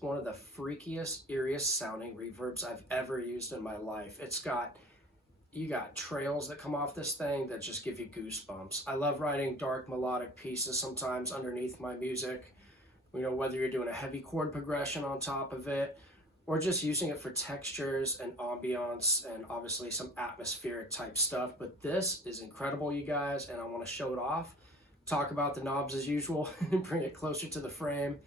one of the freakiest, eeriest sounding reverbs I've ever used in my life. You got trails that come off this thing that just give you goosebumps. I love writing dark melodic pieces sometimes underneath my music. You know, whether you're doing a heavy chord progression on top of it, or just using it for textures and ambiance and obviously some atmospheric type stuff. But this is incredible, you guys, and I want to show it off, talk about the knobs as usual, and bring it closer to the frame.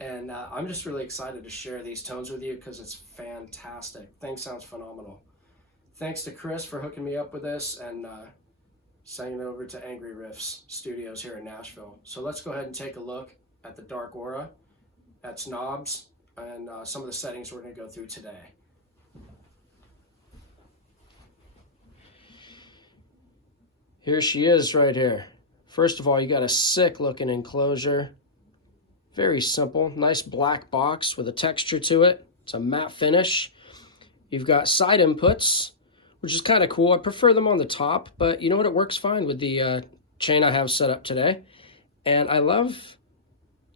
And I'm just really excited to share these tones with you because it's fantastic. Thing sounds phenomenal. Thanks to Chris for hooking me up with this and sending it over to Angry Riffs Studios here in Nashville. So let's go ahead and take a look at the Dark Aura. That's knobs and some of the settings we're going to go through today. Here she is right here. First of all, you got a sick looking enclosure. Very simple, nice black box with a texture to it. It's a matte finish. You've got side inputs, which is kind of cool. I prefer them on the top, but you know what? It works fine with the chain I have set up today. And I love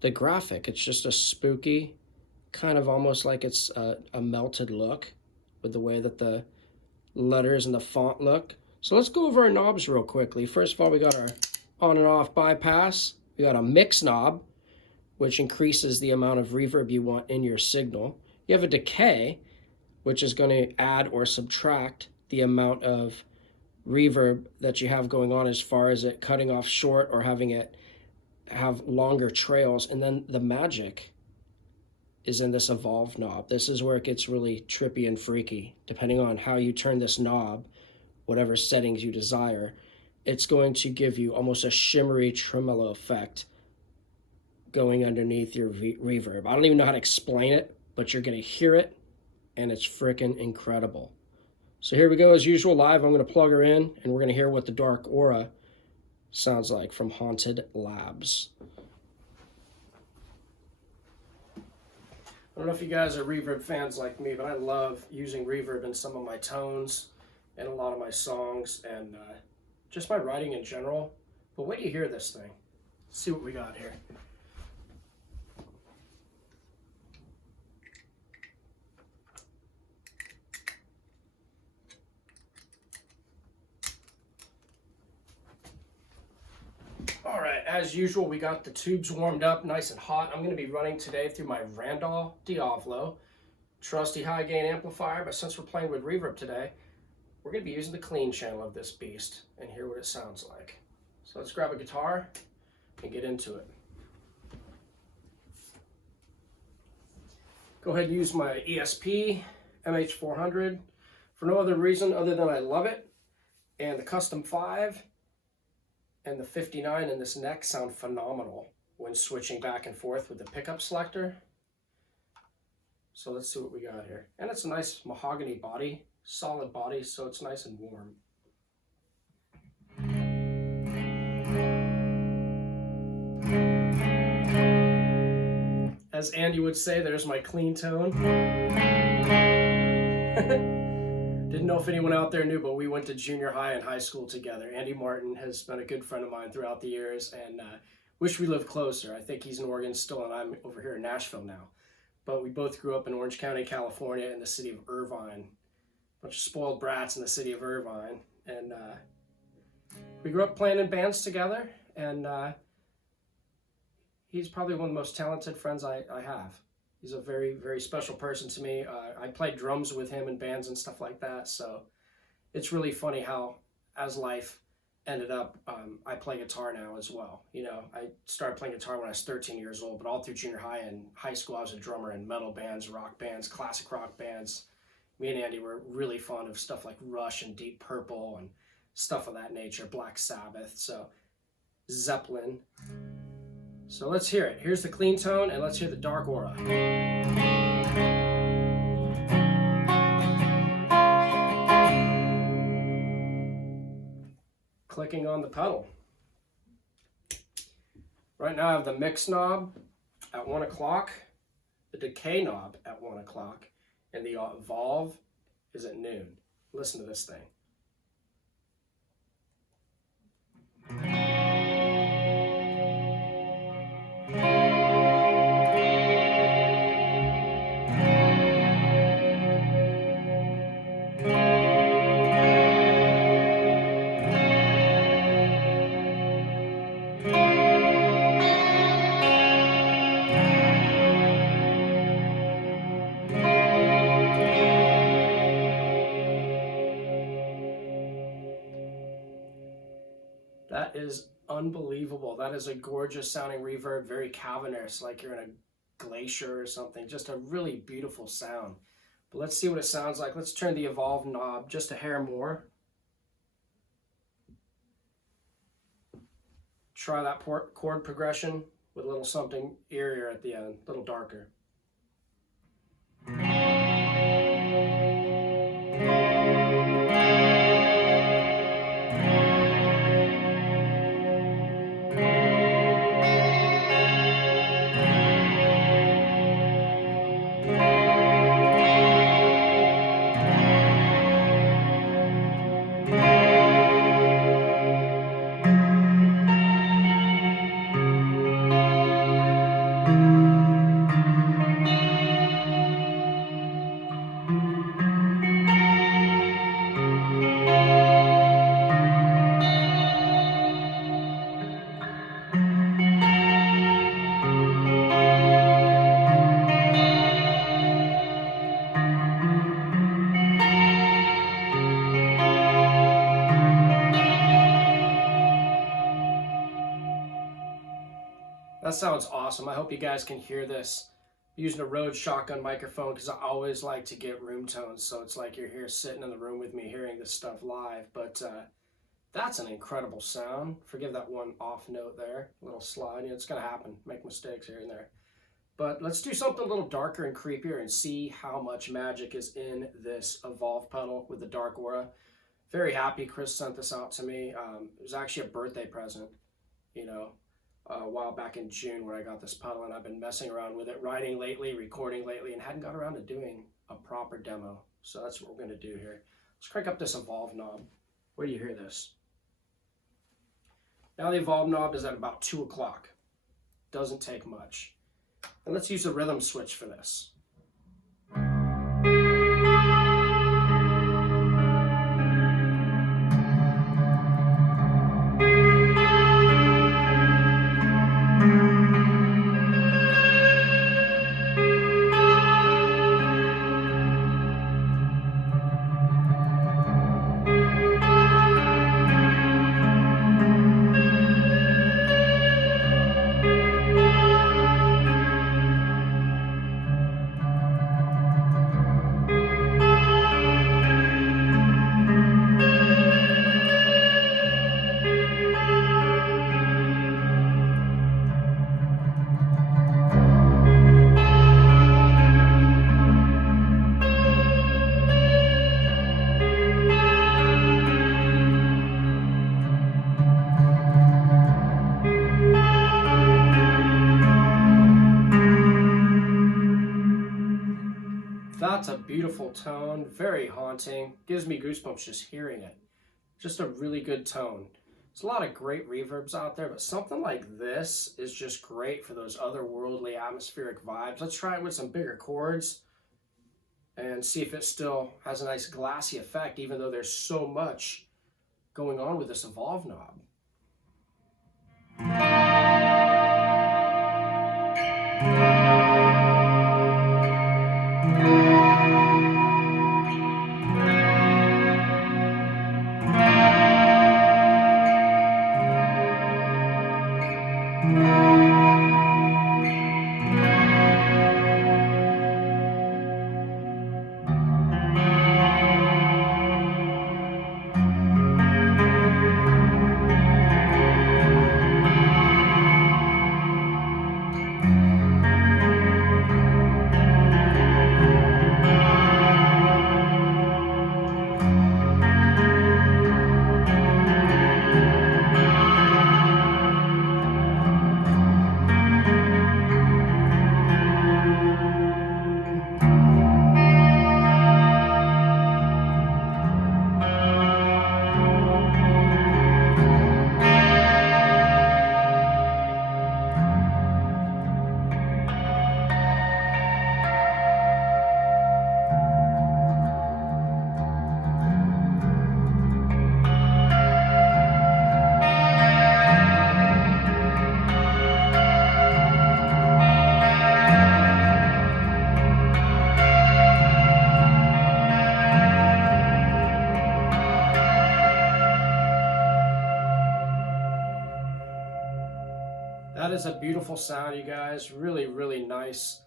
the graphic. It's just a spooky, kind of almost like it's a melted look with the way that the letters and the font look. So let's go over our knobs real quickly. First of all, we got our on and off bypass. We got a mix knob, which increases the amount of reverb you want in your signal. You have a decay, which is going to add or subtract the amount of reverb that you have going on as far as it cutting off short or having it have longer trails. And then the Magik is in this evolve knob. This is where it gets really trippy and freaky. Depending on how you turn this knob, whatever settings you desire, it's going to give you almost a shimmery tremolo effect going underneath your reverb. I don't even know how to explain it, but you're going to hear it, and it's freaking incredible. So here we go, as usual, live. I'm going to plug her in, and we're going to hear what the Dark Aura sounds like from Haunted Labs. I don't know if you guys are reverb fans like me, but I love using reverb in some of my tones and a lot of my songs and just my writing in general. But wait till you hear this thing. Let's see what we got here. All right, as usual, we got the tubes warmed up nice and hot. I'm going to be running today through my Randall Diavolo trusty high gain amplifier, but since we're playing with reverb today, we're going to be using the clean channel of this beast and hear what it sounds like. So let's grab a guitar and get into it. Go ahead and use my ESP MH400 for no other reason other than I love it, and the Custom 5 and the 59 in this neck sound phenomenal when switching back and forth with the pickup selector. So let's see what we got here. And it's a nice mahogany body, solid body, so it's nice and warm. As Andy would say, there's my clean tone. Didn't know if anyone out there knew, but we went to junior high and high school together. Andy Martin has been a good friend of mine throughout the years, and wish we lived closer. I think he's in Oregon still, and I'm over here in Nashville now. But we both grew up in Orange County, California, in the city of Irvine. Bunch of spoiled brats in the city of Irvine. And we grew up playing in bands together, and he's probably one of the most talented friends I have. He's a very, very special person to me. I played drums with him in bands and stuff like that, so it's really funny how, as life ended up, I play guitar now as well. You know, I started playing guitar when I was 13 years old, but all through junior high and high school, I was a drummer in metal bands, rock bands, classic rock bands. Me and Andy were really fond of stuff like Rush and Deep Purple and stuff of that nature, Black Sabbath, so Zeppelin. So let's hear it. Here's the clean tone, and let's hear the Dark Aura. Clicking on the pedal. Right now I have the mix knob at 1 o'clock, the decay knob at 1 o'clock, and the evolve is at noon. Listen to this thing. That is unbelievable. That is a gorgeous sounding reverb, very cavernous, like you're in a glacier or something. Just a really beautiful sound. But let's see what it sounds like. Let's turn the evolve knob just a hair more. Try that chord progression with a little something eerier at the end, a little darker. That sounds awesome. I hope you guys can hear this. I'm using a Rode shotgun microphone because I always like to get room tones, so it's like you're here sitting in the room with me hearing this stuff live. But that's an incredible sound. Forgive that one off note there, a little slide. You know, it's going to happen, make mistakes here and there. But let's do something a little darker and creepier and see how much magic is in this Evolve pedal with the dark aura. Very happy Chris sent this out to me. It was actually a birthday present, you know, a while back in June when I got this pedal, and I've been messing around with it, writing lately, recording lately, and hadn't got around to doing a proper demo. So that's what we're going to do here. Let's crank up this Evolve knob. Where do you hear this? Now the Evolve knob is at about 2 o'clock. Doesn't take much. And let's use a rhythm switch for this. That's a beautiful tone, very haunting, gives me goosebumps just hearing it. Just a really good tone. There's a lot of great reverbs out there, but something like this is just great for those otherworldly atmospheric vibes. Let's try it with some bigger chords and see if it still has a nice glassy effect, even though there's so much going on with this Evolve knob. is a beautiful sound, you guys. Really, really nice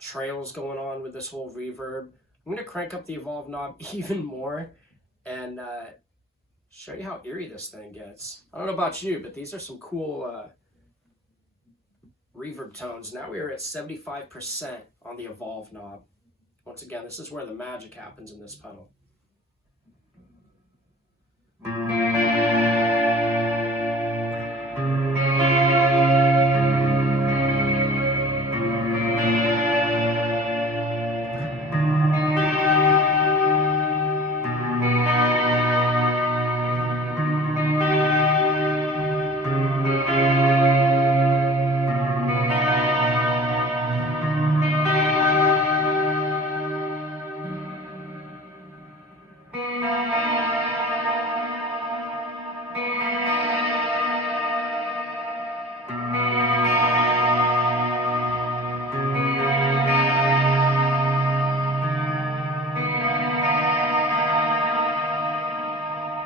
trails going on with this whole reverb. I'm going to crank up the evolve knob even more and show you how eerie this thing gets. I don't know about you, but these are some cool reverb tones. Now we are at 75% on the evolve knob. Once again, this is where the magic happens in this pedal.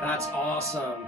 That's awesome.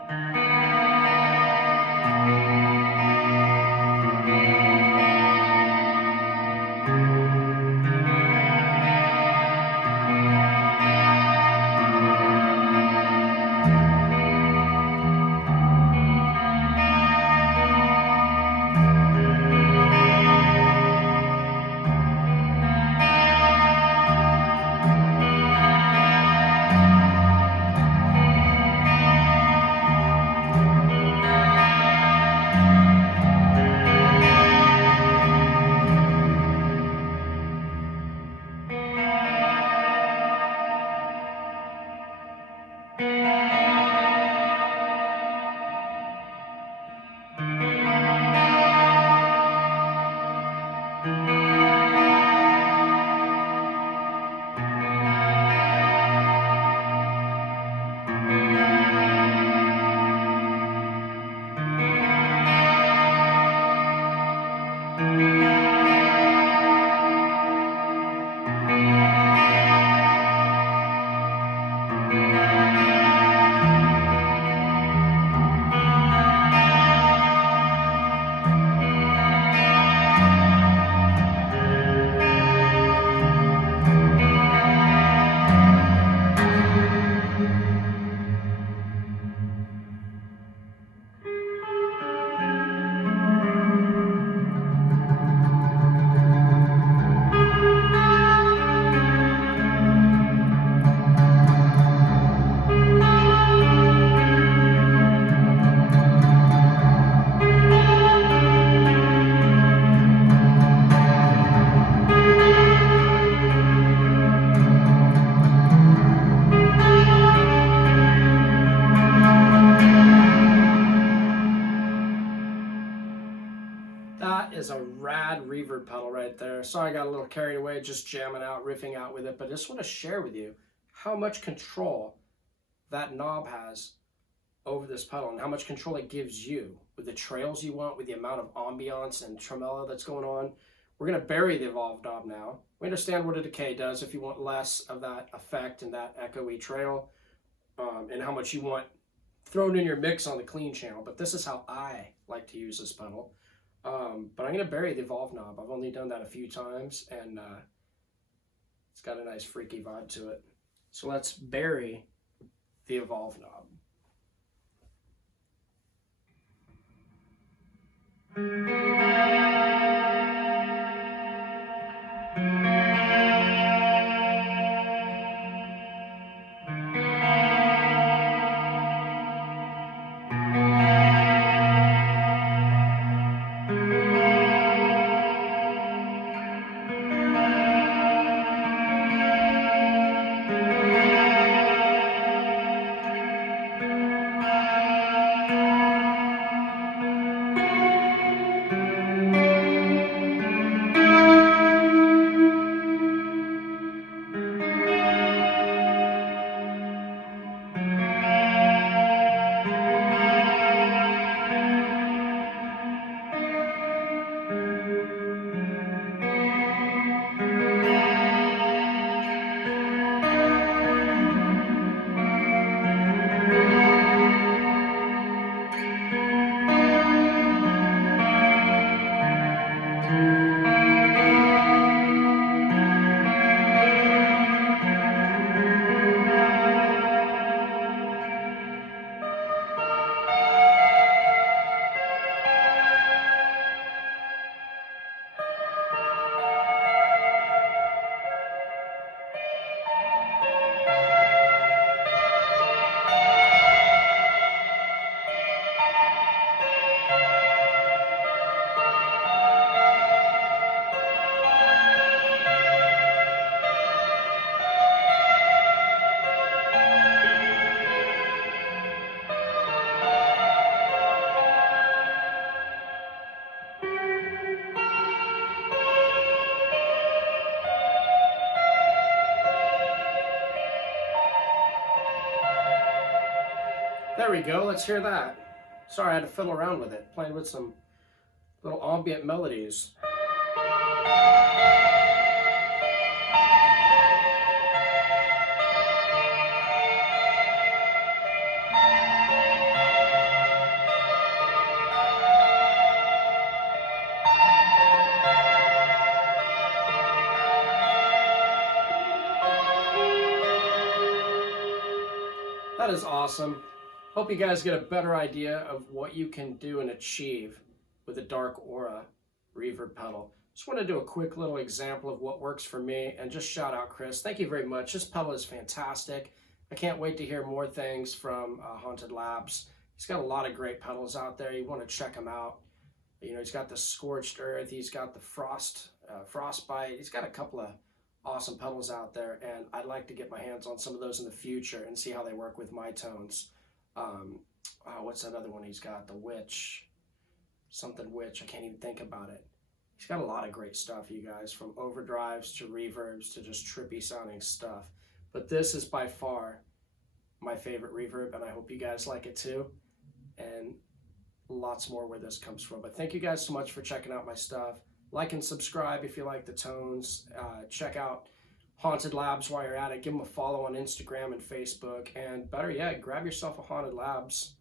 That is a rad reverb pedal right there. Sorry I got a little carried away just jamming out, riffing out with it, but I just want to share with you how much control that knob has over this pedal and how much control it gives you with the trails you want, with the amount of ambiance and tremolo that's going on. We're going to bury the evolve knob now. We understand what a decay does if you want less of that effect and that echoey trail, and how much you want thrown in your mix on the clean channel, but this is how I like to use this pedal. But I'm going to bury the evolve knob. I've only done that a few times, and it's got a nice freaky vibe to it. So let's bury the evolve knob. There we go, let's hear that. Sorry, I had to fiddle around with it, playing with some little ambient melodies. That is awesome. Hope you guys get a better idea of what you can do and achieve with the Dark Aura reverb pedal. Just want to do a quick little example of what works for me, and just shout out Chris. Thank you very much. This pedal is fantastic. I can't wait to hear more things from Haunted Labs. He's got a lot of great pedals out there. You want to check him out. You know, he's got the Scorched Earth, he's got the Frostbite, he's got a couple of awesome pedals out there, and I'd like to get my hands on some of those in the future and see how they work with my tones. What's that other one he's got? The Witch. Something Witch. I can't even think about it. He's got a lot of great stuff, you guys, from overdrives to reverbs to just trippy sounding stuff. But this is by far my favorite reverb, and I hope you guys like it too. And lots more where this comes from. But thank you guys so much for checking out my stuff. Like and subscribe if you like the tones. Check out Haunted Labs while you're at it. Give them a follow on Instagram and Facebook. And better yet, grab yourself a Haunted Labs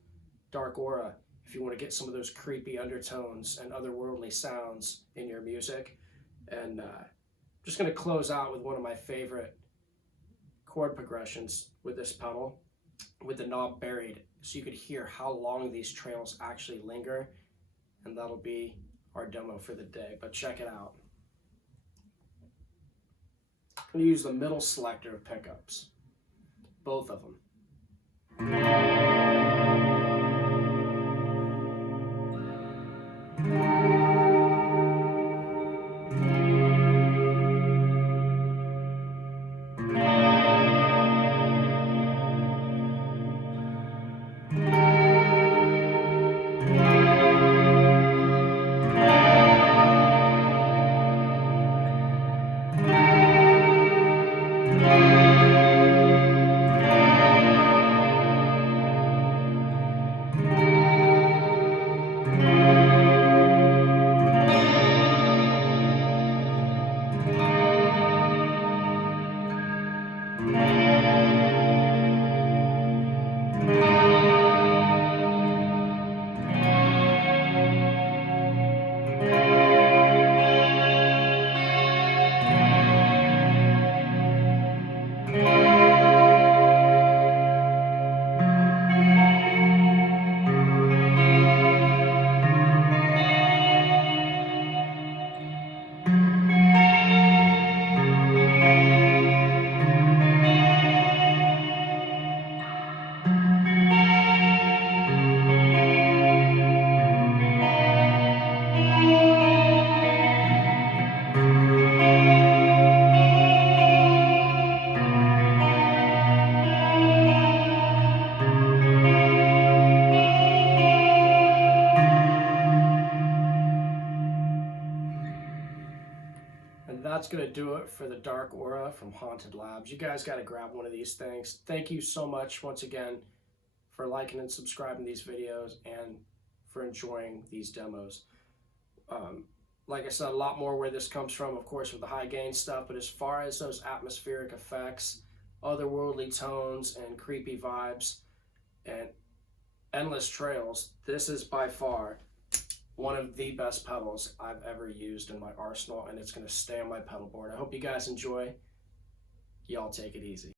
Dark Aura if you want to get some of those creepy undertones and otherworldly sounds in your music. And just going to close out with one of my favorite chord progressions with this pedal, with the knob buried, so you could hear how long these trails actually linger. And that'll be our demo for the day, but check it out. I'm going to use the middle selector of pickups, both of them. And that's going to do it for the Dark Aura from Haunted Labs. You guys got to grab one of these things. Thank you so much once again for liking and subscribing these videos and for enjoying these demos. Like I said, a lot more where this comes from, of course, with the high gain stuff, but as far as those atmospheric effects, otherworldly tones, and creepy vibes, and endless trails, this is by far one of the best pedals I've ever used in my arsenal, and it's going to stay on my pedal board. I hope you guys enjoy. Y'all take it easy.